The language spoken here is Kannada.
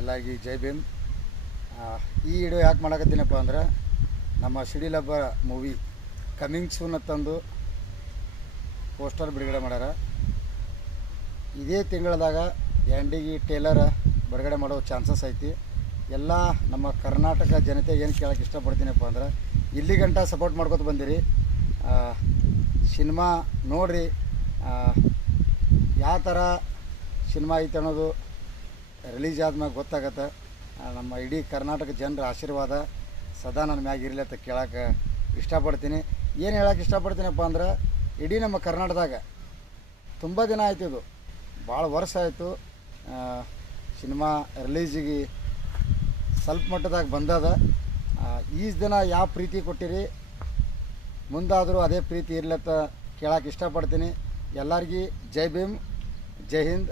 ಎಲ್ಲರಿಗೂ ಜೈ ಭೀಮ್. ಈ ವಿಡಿಯೋ ಯಾಕೆ ಮಾಡಕತ್ತೀನಪ್ಪ ಅಂದ್ರೆ ನಮ್ಮ ಸಿಡಿಲಬ್ಬ ಮೂವಿ ಕಮಿಂಗ್ ಸೂನ್ ಅಂತಂದು ಪೋಸ್ಟರ್ ಬಿಡುಗಡೆ ಮಾಡ್ಯಾರ. ಇದೇ ತಿಂಗಳದಾಗ ಎಂಡಿಗೆ ಟೇಲರ್ ಬಿಡುಗಡೆ ಮಾಡೋ ಚಾನ್ಸಸ್ ಐತಿ. ಎಲ್ಲ ನಮ್ಮ ಕರ್ನಾಟಕ ಜನತೆ ಏನು ಕೇಳೋಕ್ಕೆ ಇಷ್ಟಪಡ್ತೀನಪ್ಪ ಅಂದ್ರೆ ಇಲ್ಲಿ ಗಂಟ ಸಪೋರ್ಟ್ ಮಾಡ್ಕೊತ ಬಂದಿರಿ. ಸಿನಿಮಾ ನೋಡ್ರಿ, ಯಾವ ಥರ ಸಿನಿಮಾ ಐತೆ ಅನ್ನೋದು ರಿಲೀಸ್ ಆದ್ಮೇಲೆ ಗೊತ್ತಾಗತ್ತೆ. ನಮ್ಮ ಇಡೀ ಕರ್ನಾಟಕ ಜನರ ಆಶೀರ್ವಾದ ಸದಾ ನನ್ನ ಮ್ಯಾಗ ಇರಲಿ ಅಂತ ಕೇಳೋಕೆ ಇಷ್ಟಪಡ್ತೀನಿ. ಏನು ಹೇಳೋಕೆ ಇಷ್ಟಪಡ್ತೀನಪ್ಪ ಅಂದ್ರೆ ಇಡೀ ನಮ್ಮ ಕರ್ನಾಟಕದಾಗ ತುಂಬ ದಿನ ಆಯ್ತು, ಇದು ಭಾಳ ವರ್ಷ ಆಯಿತು ಸಿನಿಮಾ ರಿಲೀಸಿಗೆ ಸ್ವಲ್ಪ ಮಟ್ಟದಾಗ ಬಂದದ. ಈ ದಿನ ಯಾವ ಪ್ರೀತಿ ಕೊಟ್ಟಿರಿ, ಮುಂದಾದರೂ ಅದೇ ಪ್ರೀತಿ ಇರ್ಲತ್ತ ಕೇಳೋಕೆ ಇಷ್ಟಪಡ್ತೀನಿ. ಎಲ್ಲರಿಗೂ ಜೈ ಭೀಮ್, ಜೈ ಹಿಂದ್.